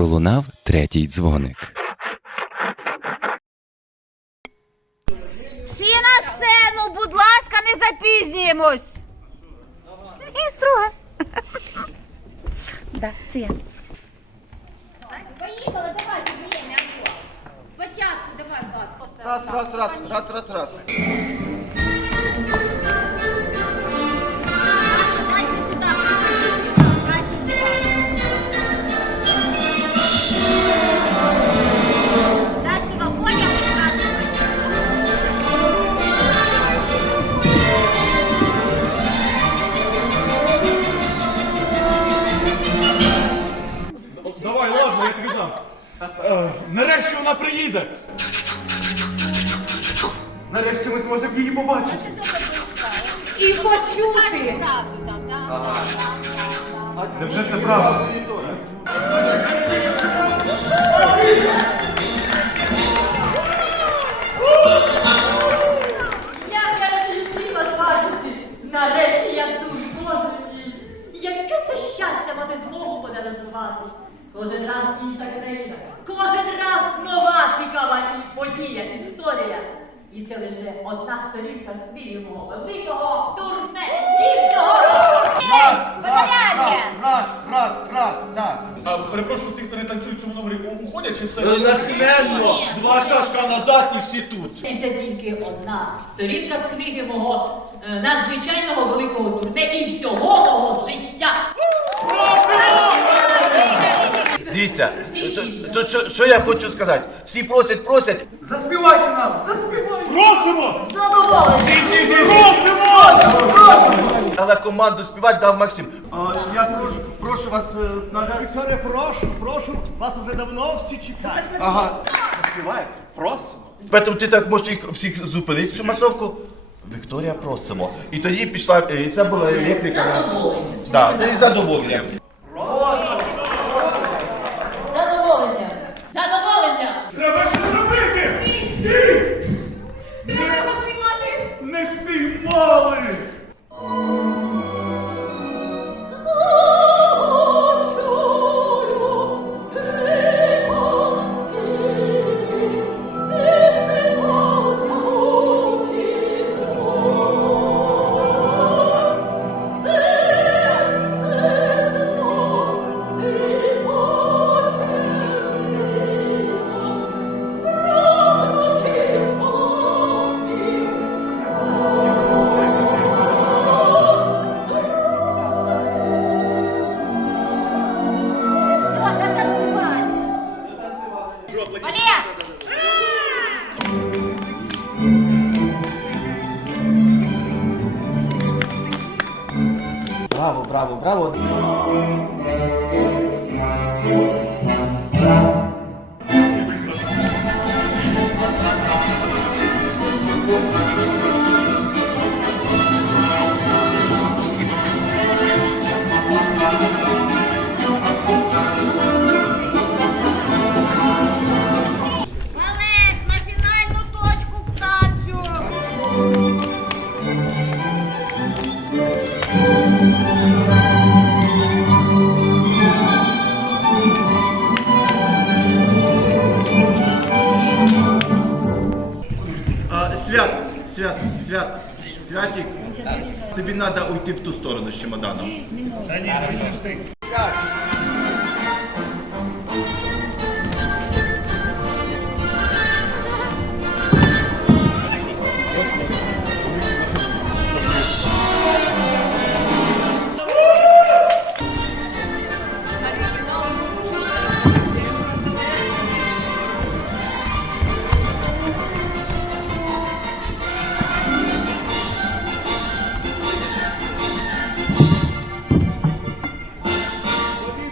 пролунав третій дзвоник. Всі на сцену, будь ласка, не запізнюємось. І строго. Да, це я. Поїхали, давайте, Спочатку давай. Раз, раз, раз, раз, раз, раз. Вона приїде. Нарешті ми зможемо її побачити. І почути. Да. Невже це правда? Кожен раз інша країна, кожен раз нова цікава і подія, історія. І це лише одна сторінка спільного великого турне і всього. Раз, раз, раз, раз, раз, так. А, перепрошую, ті, хто не танцюють в цьому номері, уходять чи Е, стоять? Нахиленно, два шашка назад і всі тут. І це тільки одна сторінка з книги мого е, надзвичайного великого турне і всього мого Дивіться, то, то що, що я хочу сказати? Всі просять, просять. Заспівайте нам! Заспівайте! Просимо! Задоволені! Але команду співати дав Максим. Я прошу, прошу вас, е, надо... Вікторе, прошу, прошу, вас уже давно всі чекають. Ага. Співаєте? Просимо. Поэтому ти так можеш їх всіх зупинити цю масовку. Вікторія просимо. І тоді пішла, е, і це була репліка. Да, і задоволення. Задоволення! Задоволення! Треба Олег! Браво, браво, браво. Олег, свят, свят, свят, святик, тобі треба уйти в ту сторону з чемоданом.